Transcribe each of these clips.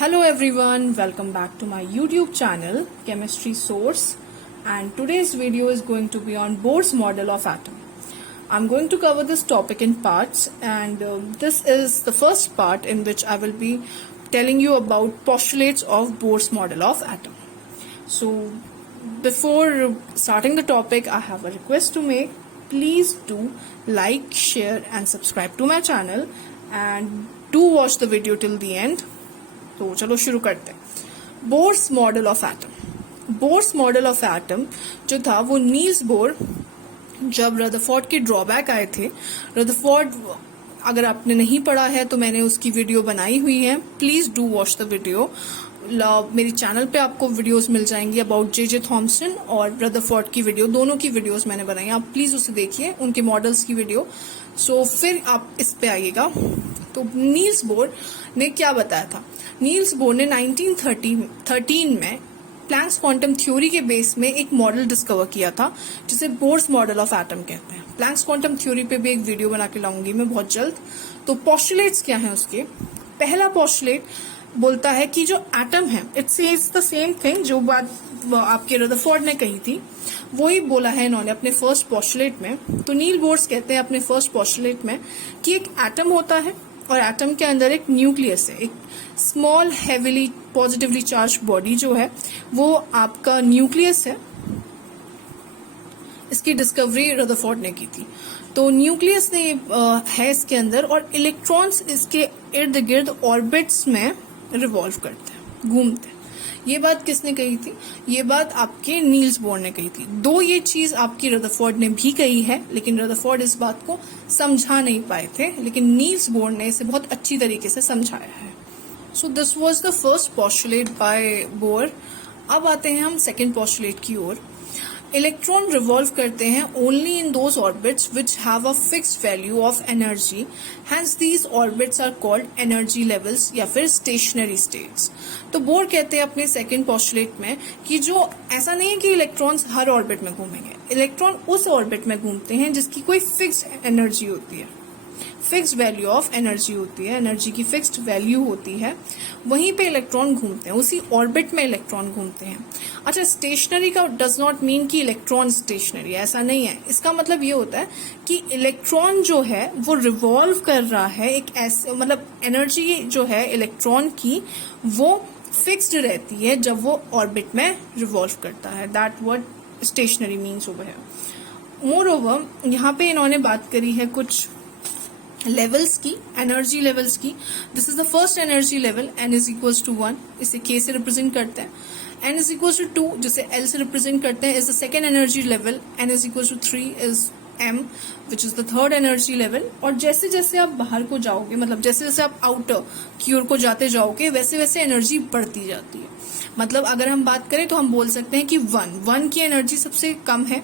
Hello everyone, welcome back to my YouTube channel Chemistry Source, and today's video is going to be on Bohr's model of atom. I'm going to cover this topic in parts, and this is the first part in which I will be telling you about postulates of Bohr's model of atom. So before starting the topic, I have a request to make. Please do like, share and subscribe to my channel, and do watch the video till the end. तो चलो शुरू करते हैं। Bohr's model of atom. Bohr's model of atom जो था वो Niels Bohr जब Rutherford के ड्रॉबैक आए थे। रदरफोर्ड अगर आपने नहीं पढ़ा है तो मैंने उसकी वीडियो बनाई हुई है, please do watch the video. मेरी चैनल पे आपको वीडियोस मिल जाएंगी अबाउट जे थॉमसन और रदरफोर्ड की वीडियो, दोनों की वीडियोस मैंने बनाई है, आप प्लीज उसे देखिए, उनके मॉडल्स की वीडियो। सो फिर आप इस पे आइएगा। तो नील्स बोर ने क्या बताया था? नील्स बोर ने 1913 में प्लैंक्स क्वांटम थ्योरी के बेस में एक मॉडल डिस्कवर किया था जिसे बोर्स मॉडल ऑफ एटम कहते हैं। प्लैंक्स क्वांटम थ्योरी पे भी एक वीडियो बना के लाऊंगी मैं बहुत जल्द। तो पोस्टुलेट्स क्या हैं उसके? पहला पोस्टुलेट बोलता है कि जो एटम है it says the same thing जो बात आपके रदरफोर्ड ने कही थी, वही बोला है इन्होंने अपने फर्स्ट पोस्टुलेट में। तो नील बोर्स कहते हैं अपने फर्स्ट पोस्टुलेट में कि एक एटम होता है और एटम के अंदर एक न्यूक्लियस है, एक small heavily positively charge body जो है वो आपका न्यूक्लियस है। इसकी डिस्कवरी रदरफोर्ड ने की थी। तो न्यूक्लियस ने है इसके अंदर और इलेक्ट्रॉन्स इसके इर्द गिर्द ऑर्बिट्स में रिवॉल्व करते हैं, घूमते हैं। ये बात किसने कही थी? ये बात आपके नील्स बोर ने कही थी। दो ये चीज आपकी रदरफोर्ड ने भी कही है, लेकिन रदरफोर्ड इस बात को समझा नहीं पाए थे, लेकिन नील्स बोर ने इसे बहुत अच्छी तरीके से समझाया है। So this was the first postulate by Bohr. अब आते हैं हम सेकेंड पोस्टुलेट की ओर। इलेक्ट्रॉन रिवॉल्व करते हैं only in those orbits which have a fixed value of energy, hence these orbits are called energy levels या फिर स्टेशनरी स्टेट्स। तो बोर कहते हैं अपने सेकंड पोस्टुलेट में कि जो ऐसा नहीं है कि इलेक्ट्रॉन्स हर ऑर्बिट में घूमेंगे, इलेक्ट्रॉन उस ऑर्बिट में घूमते हैं जिसकी कोई फिक्स्ड एनर्जी होती है, फिक्स्ड वैल्यू ऑफ एनर्जी होती है, एनर्जी की फिक्स्ड वैल्यू होती है, वहीं पे इलेक्ट्रॉन घूमते हैं, उसी ऑर्बिट में इलेक्ट्रॉन घूमते हैं। अच्छा, स्टेशनरी का डज नॉट मीन कि इलेक्ट्रॉन स्टेशनरी, ऐसा नहीं है। इसका मतलब ये होता है कि इलेक्ट्रॉन जो है वो रिवॉल्व कर रहा है, एक ऐसे मतलब एनर्जी जो है इलेक्ट्रॉन की वो फिक्स्ड रहती है जब वो ऑर्बिट में रिवॉल्व करता है। That what stationary means over here. Moreover यहाँ पे इन्होंने बात करी है कुछ लेवल्स की, एनर्जी लेवल्स की। This is the first energy level, n is equals to 1, इसे k से रिप्रेजेंट करते हैं। n इज इक्वल्स टू 2 जिसे l से रिप्रेजेंट करते हैं, is the second energy level. n is equals to 3 is m which is the third energy level. और जैसे जैसे आप बाहर को जाओगे, मतलब जैसे जैसे आप आउटर की ओर को जाते जाओगे, वैसे वैसे एनर्जी बढ़ती जाती है। मतलब अगर हम बात करें तो हम बोल सकते हैं कि 1 की एनर्जी सबसे कम है,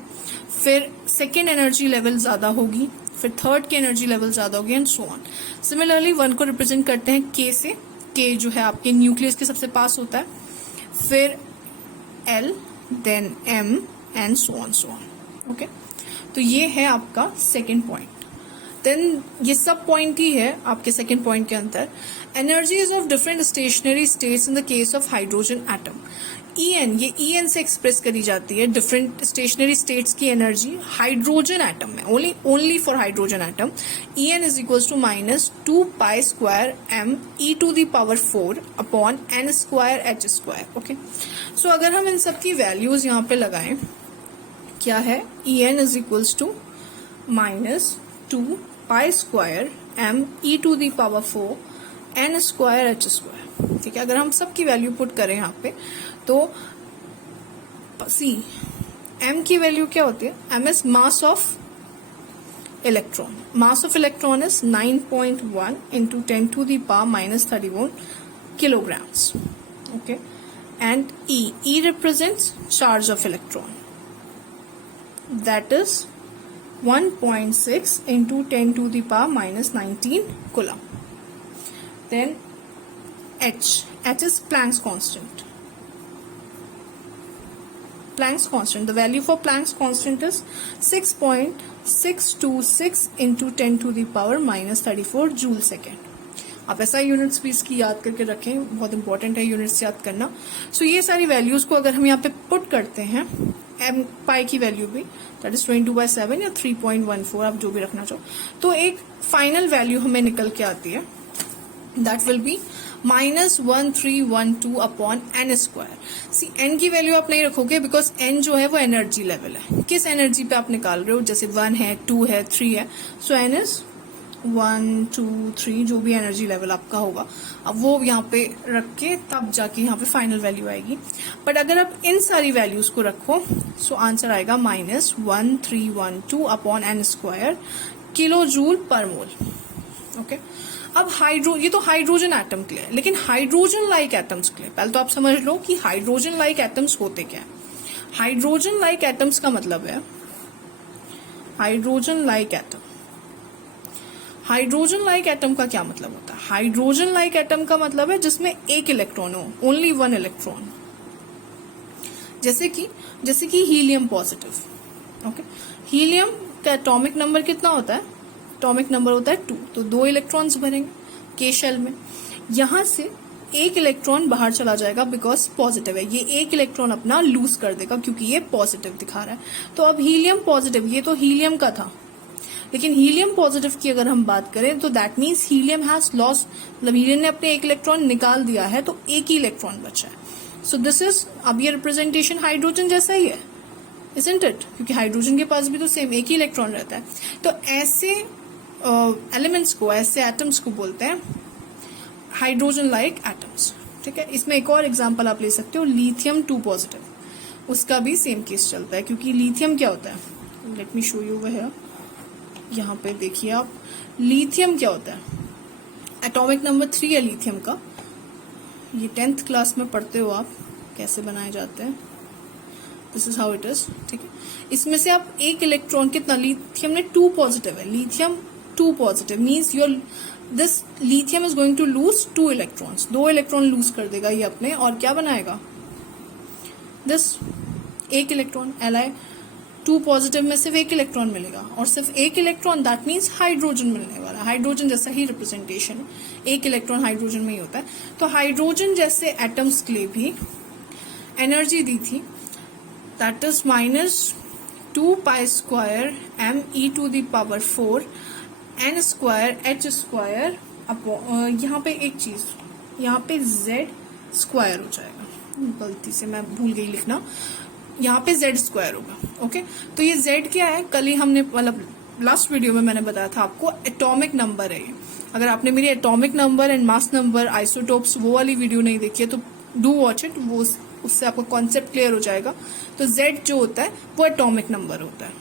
फिर सेकेंड एनर्जी लेवल ज्यादा होगी, फिर थर्ड की एनर्जी लेवल ज्यादा होगी, एंड सो ऑन। सिमिलरली 1 को रिप्रेजेंट करते हैं k से, k जो है आपके न्यूक्लियस के सबसे पास होता है, फिर l, then m and so on. Okay, तो ये है आपका सेकेंड पॉइंट। देन ये सब पॉइंट ही है आपके सेकेंड पॉइंट के अंदर। Energy is of different stationary states in the case of hydrogen atom. En, ये En से एक्सप्रेस करी जाती है डिफरेंट स्टेशनरी स्टेट्स की एनर्जी हाइड्रोजन एटम में, only for hydrogen atom. En is equals to -2 pi square m e to the power 4 upon n square h square. Okay, so अगर हम इन सब की वैल्यूज यहाँ पे लगाएं, क्या है? En is equals to -2 pi square m e to the power 4 n square h square. ठीक है, अगर हम सब की वैल्यू पुट करें यहाँ पे तो सी m की वैल्यू क्या होती है? m is mass of electron. Mass of electron is 9.1 into 10 to the power -31 kilograms. Okay, and E represents charge of electron. That is 1.6 into 10 to the power -19 coulomb. Then H is Planck's constant. Planck's constant. The value for Planck's constant is 6.626 into 10 to the power -34 joule second. आप ऐसा units भी इसकी याद करके रखें, बहुत important है units याद करना। सो ये सारी वैल्यूज को अगर हम यहाँ पे पुट करते हैं, एम पाई की वैल्यू भी दैट इज 22/7 या 3.14, आप जो भी रखना चाहो, तो एक फाइनल वैल्यू हमें निकल के आती है, that will be -1312 upon N square. सी एन की वैल्यू आप नहीं रखोगे बिकॉज एन जो है वो एनर्जी लेवल है, किस एनर्जी पे आप निकाल रहे हो, जैसे 1 है, 2 है, 3 है, सो एन इज 1 2 3 जो भी एनर्जी लेवल आपका होगा, अब वो यहाँ पे रख के तब जाके यहाँ पे फाइनल वैल्यू आएगी। बट अगर आप इन सारी वैल्यूज को रखो सो आंसर आएगा -1312 upon N square kilo joule per mole. Okay, अब ये तो हाइड्रोजन एटम के लिए, लेकिन हाइड्रोजन लाइक एटम्स के लिए पहले तो आप समझ लो कि हाइड्रोजन लाइक एटम्स होते क्या है। हाइड्रोजन लाइक एटम्स का मतलब है hydrogen like atom. Hydrogen like atom का क्या मतलब होता है? हाइड्रोजन लाइक एटम का मतलब है जिसमें एक इलेक्ट्रॉन हो, ओनली 1 इलेक्ट्रॉन, जैसे कि हीलियम पॉजिटिव। ओके, हीलियम का एटॉमिक नंबर कितना होता है? एटॉमिक नंबर होता है 2, तो 2 इलेक्ट्रॉन्स भरेंगे के शेल में, यहां से एक इलेक्ट्रॉन बाहर चला जाएगा बिकॉज पॉजिटिव है, ये एक इलेक्ट्रॉन अपना लूज कर देगा क्योंकि ये पॉजिटिव दिखा रहा है। तो अब हीलियम पॉजिटिव, ये तो हीलियम का था, लेकिन हीलियम पॉजिटिव की अगर हम बात करें तो that means helium has lost, मतलब हीलियम ने अपने एक इलेक्ट्रॉन निकाल दिया है तो एक ही इलेक्ट्रॉन बचा है। सो दिस इज, अब ये रिप्रेजेंटेशन हाइड्रोजन जैसा ही है, isn't it? क्योंकि हाइड्रोजन के पास भी तो सेम एक ही इलेक्ट्रॉन रहता है। तो ऐसे एलिमेंट्स को, ऐसे एटम्स को बोलते हैं हाइड्रोजन लाइक एटम्स। ठीक है, इसमें एक और एग्जांपल आप ले सकते हो, लिथियम 2 पॉजिटिव, उसका भी सेम केस चलता है, क्योंकि लिथियम क्या होता है, लेट मी शो यू वह, यहाँ पे देखिए आप, लिथियम क्या होता है, एटॉमिक नंबर 3 है लिथियम का, ये 10th क्लास में पढ़ते हो आप कैसे बनाए जाते हैं, this is how it is. ठीक है, इसमें से आप एक इलेक्ट्रॉन, कितना, लिथियम ने 2 पॉजिटिव है, lithium 2 positive means your this lithium is going to lose 2 electrons, 2 electron lose कर देगा ये अपने, और क्या बनाएगा, दिस एक इलेक्ट्रॉन, Li2 पॉजिटिव में सिर्फ एक इलेक्ट्रॉन मिलेगा, और सिर्फ एक इलेक्ट्रॉन दैट मीन्स हाइड्रोजन मिलने वाला, हाइड्रोजन जैसा ही रिप्रेजेंटेशन है, एक इलेक्ट्रॉन हाइड्रोजन में ही होता है। तो हाइड्रोजन जैसे एटम्स के लिए भी एनर्जी दी थी, that is -2 pi square me⁴ n square h square, यहाँ पे एक चीज, यहाँ पे z स्क्वायर हो जाएगा, गलती से मैं भूल गई लिखना, यहाँ पे z स्क्वायर होगा। ओके, तो ये z क्या है, कल ही हमने, मतलब लास्ट वीडियो में मैंने बताया था आपको, एटॉमिक नंबर है ये। अगर आपने मेरी atomic number and mass number, isotopes, वो वाली वीडियो नहीं देखी है तो डू वॉच इट, वो उससे आपका कॉन्सेप्ट क्लियर हो जाएगा। तो z जो होता है वो एटॉमिक नंबर होता है।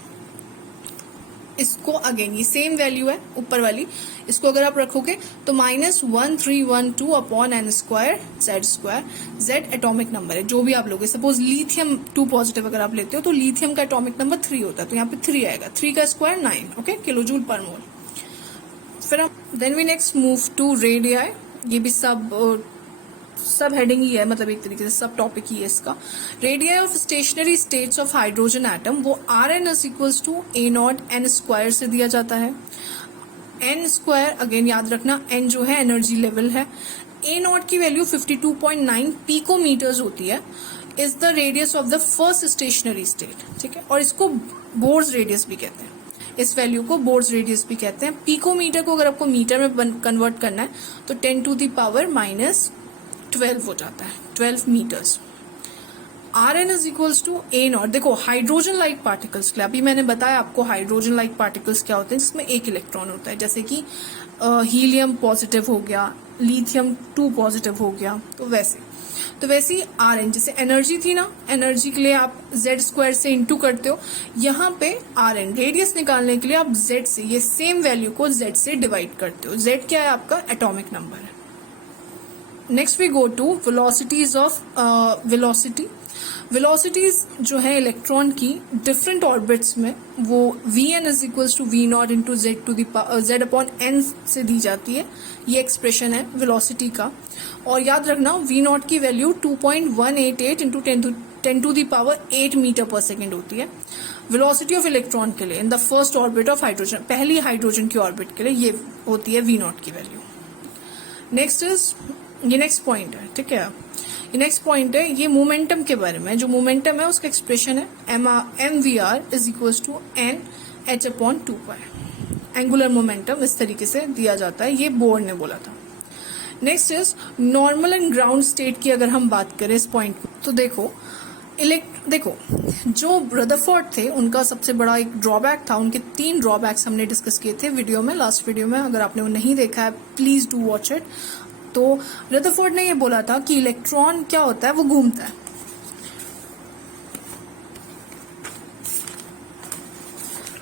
इसको अगेन ये सेम वैल्यू है ऊपर वाली, इसको अगर आप रखोगे तो -1312 upon N square z square, z atomic number है जो भी आप लोगे। सपोज लिथियम 2 पॉजिटिव अगर आप लेते हो तो लिथियम का एटॉमिक नंबर 3 होता है, तो यहाँ पे 3 आएगा, 3 का square 9, okay, kilo joule per mole. फिर हम then we next move to radii, ये भी सब हेडिंग ही है, मतलब एक तरीके से सब टॉपिक ही है इसका। Radii of stationary states of hydrogen atom, वो Rn is equals to A0 n square से दिया जाता है। n स्क्वायर अगेन याद रखना, n जो है एनर्जी लेवल है, A0 की वैल्यू 52.9 पिकोमीटर्स होती है, is the radius of the first stationery state. ठीक है, और इसको बोर्स रेडियस भी कहते हैं, इस वैल्यू को बोर्स रेडियस भी कहते हैं। पिकोमीटर को अगर आपको मीटर में कन्वर्ट करना है तो 10⁻⁻12 हो जाता है, 12 metres. Rn is equals to A0। देखो हाइड्रोजन लाइक पार्टिकल्स के लिए अभी मैंने बताया आपको हाइड्रोजन लाइक पार्टिकल्स क्या होते हैं, जिसमें एक इलेक्ट्रॉन होता है, जैसे कि हीलियम पॉजिटिव हो गया, लिथियम 2 पॉजिटिव हो गया, तो वैसे ही Rn, जैसे एनर्जी थी ना, एनर्जी के लिए आप z स्क्वायर से इंटू करते हो, यहाँ पे Rn रेडियस निकालने के लिए आप z से, ये सेम वैल्यू को z से डिवाइड करते हो। z क्या है आपका एटॉमिक नंबर है। Next we go to velocities of velocities जो है इलेक्ट्रॉन की डिफरेंट ऑर्बिट्स में, वो Vn is equals to V0 into z upon n से दी जाती है। ये एक्सप्रेशन है वेलोसिटी का, और याद रखना V0 की वैल्यू 2.188 इंटू 10⁸ मीटर पर सेकेंड होती है। वेलोसिटी ऑफ इलेक्ट्रॉन के लिए in the first orbit of hydrogen, पहली हाइड्रोजन की ऑर्बिट के लिए ये होती है V0 की वैल्यू। नेक्स्ट इज, ये नेक्स्ट पॉइंट है, ठीक है, ये नेक्स्ट पॉइंट है, ये मोमेंटम के बारे में। जो मोमेंटम है उसका एक्सप्रेशन है mvr is equal to n h upon 2 angular momentum इस तरीके से दिया जाता है, ये बोर ने बोला था। Next is normal and ground state की अगर हम बात करें इस पॉइंट में, तो देखो जो रदरफोर्ड थे उनका सबसे बड़ा एक ड्रॉबैक था, उनके 3 ड्रॉबैक्स हमने डिस्कस किए थे वीडियो में, लास्ट वीडियो में। अगर आपने वो नहीं देखा है प्लीज डू वॉच इट। तो रदरफोर्ड ने ये बोला था कि इलेक्ट्रॉन क्या होता है, वो घूमता है।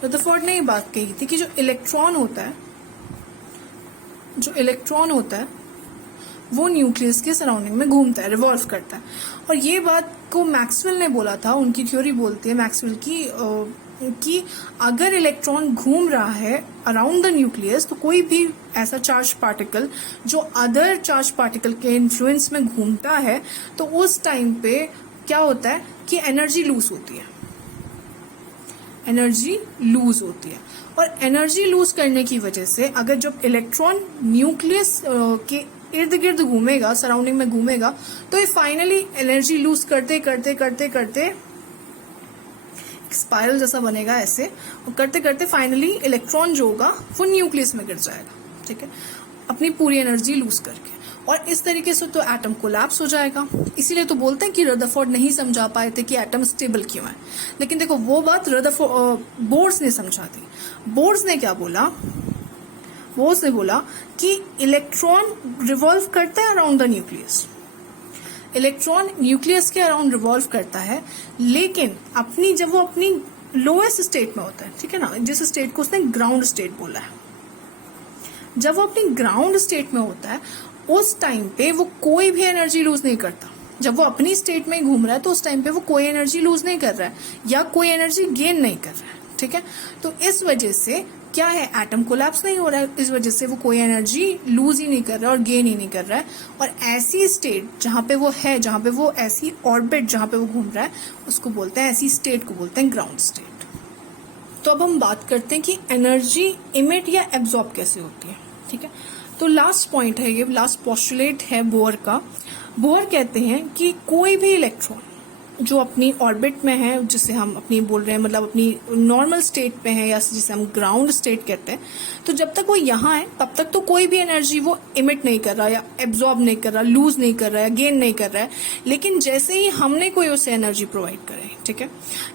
रदरफोर्ड ने ये बात कही थी कि जो इलेक्ट्रॉन होता है वो न्यूक्लियस के सराउंडिंग में घूमता है, रिवॉल्व करता है। और ये बात को मैक्सवेल ने बोला था, उनकी थ्योरी बोलती है मैक्सवेल की कि अगर इलेक्ट्रॉन घूम रहा है अराउंड द न्यूक्लियस, तो कोई भी ऐसा चार्ज पार्टिकल जो अदर चार्ज पार्टिकल के इन्फ्लुएंस में घूमता है, तो उस टाइम पे क्या होता है कि एनर्जी लूज होती है, और एनर्जी लूज करने की वजह से अगर जब इलेक्ट्रॉन न्यूक्लियस के इर्द गिर्द घूमेगा, सराउंडिंग में घूमेगा, तो ये फाइनली एनर्जी लूज करते स्पाइरल जैसा बनेगा ऐसे, और करते करते फाइनली इलेक्ट्रॉन जो होगा वो न्यूक्लियस में गिर जाएगा, ठीक है, अपनी पूरी एनर्जी लूज करके। और इस तरीके से तो एटम कोलैप्स हो जाएगा। इसीलिए तो बोलते हैं कि रदरफोर्ड नहीं समझा पाए थे कि एटम स्टेबल क्यों है। लेकिन देखो वो बात बोर्स ने समझा दी। बोर्स ने क्या बोला, बोर्स ने बोला कि इलेक्ट्रॉन रिवॉल्व करता है around the nucleus, electron nucleus के अराउंड रिवॉल्व करता है, लेकिन जब वो अपनी लोएस्ट स्टेट में होता है, ठीक है ना, जिस स्टेट को उसने ग्राउंड स्टेट बोला है, जब वो अपनी ग्राउंड स्टेट में होता है उस टाइम पे वो कोई भी एनर्जी लूज नहीं करता। जब वो अपनी स्टेट में घूम रहा है तो उस टाइम पे वो कोई एनर्जी लूज नहीं कर रहा है या कोई एनर्जी गेन नहीं कर रहा है, ठीक है। तो इस वजह से क्या है, एटम कोलैप्स नहीं हो रहा है, इस वजह से वो कोई एनर्जी लूज ही नहीं कर रहा है और गेन ही नहीं कर रहा है। और ऐसी स्टेट जहां पे वो है, जहां पे वो ऐसी ऑर्बिट जहां पे वो घूम रहा है, उसको बोलते हैं, ऐसी स्टेट को बोलते हैं ग्राउंड स्टेट। तो अब हम बात करते हैं कि एनर्जी इमिट या एब्जॉर्ब कैसे होती है, ठीक है। तो लास्ट पॉइंट है, ये लास्ट पोस्टुलेट है बोर का। बोर कहते हैं कि कोई भी इलेक्ट्रॉन जो अपनी ऑर्बिट में है, जिसे हम अपनी बोल रहे हैं, मतलब अपनी नॉर्मल स्टेट पे है या जिसे हम ग्राउंड स्टेट कहते हैं, तो जब तक वो यहाँ है तब तक तो कोई भी एनर्जी वो इमिट नहीं कर रहा या एब्जॉर्ब नहीं कर रहा, लूज नहीं कर रहा है, गेन नहीं कर रहा है। लेकिन जैसे ही हमने कोई उसे एनर्जी प्रोवाइड करे, ठीक है,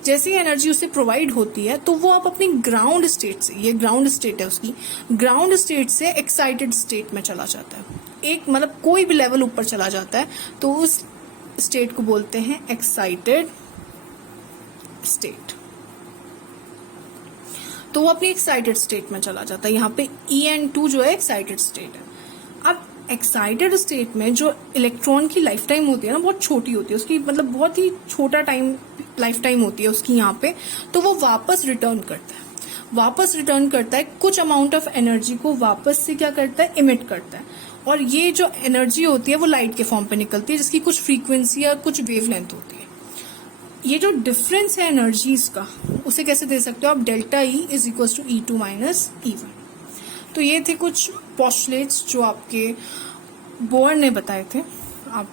जैसे ही एनर्जी उसे प्रोवाइड होती है तो वो आप अपनी ग्राउंड स्टेट से, ये ग्राउंड स्टेट है उसकी, ग्राउंड स्टेट से एक्साइटेड स्टेट में चला जाता है, एक मतलब कोई भी लेवल ऊपर चला जाता है, तो उस स्टेट को बोलते हैं एक्साइटेड स्टेट। तो वो अपनी एक्साइटेड स्टेट में चला जाता है। यहाँ पे En2 जो है एक्साइटेड स्टेट है। अब एक्साइटेड स्टेट में जो इलेक्ट्रॉन की लाइफ टाइम होती है ना, बहुत छोटी होती है उसकी, मतलब बहुत ही छोटा लाइफ टाइम होती है उसकी यहाँ पे, तो वो वापस रिटर्न करता है, कुछ अमाउंट ऑफ एनर्जी को वापस से क्या करता है, इमिट करता है। और ये जो एनर्जी होती है वो लाइट के फॉर्म पे निकलती है, जिसकी कुछ फ्रीक्वेंसी या कुछ वेवलेंथ होती है। ये जो डिफरेंस है एनर्जीज का, उसे कैसे दे सकते हो आप, delta E is equal to E2 minus E1। तो ये थे कुछ पोस्टुलेट्स जो आपके बोर ने बताए थे। आप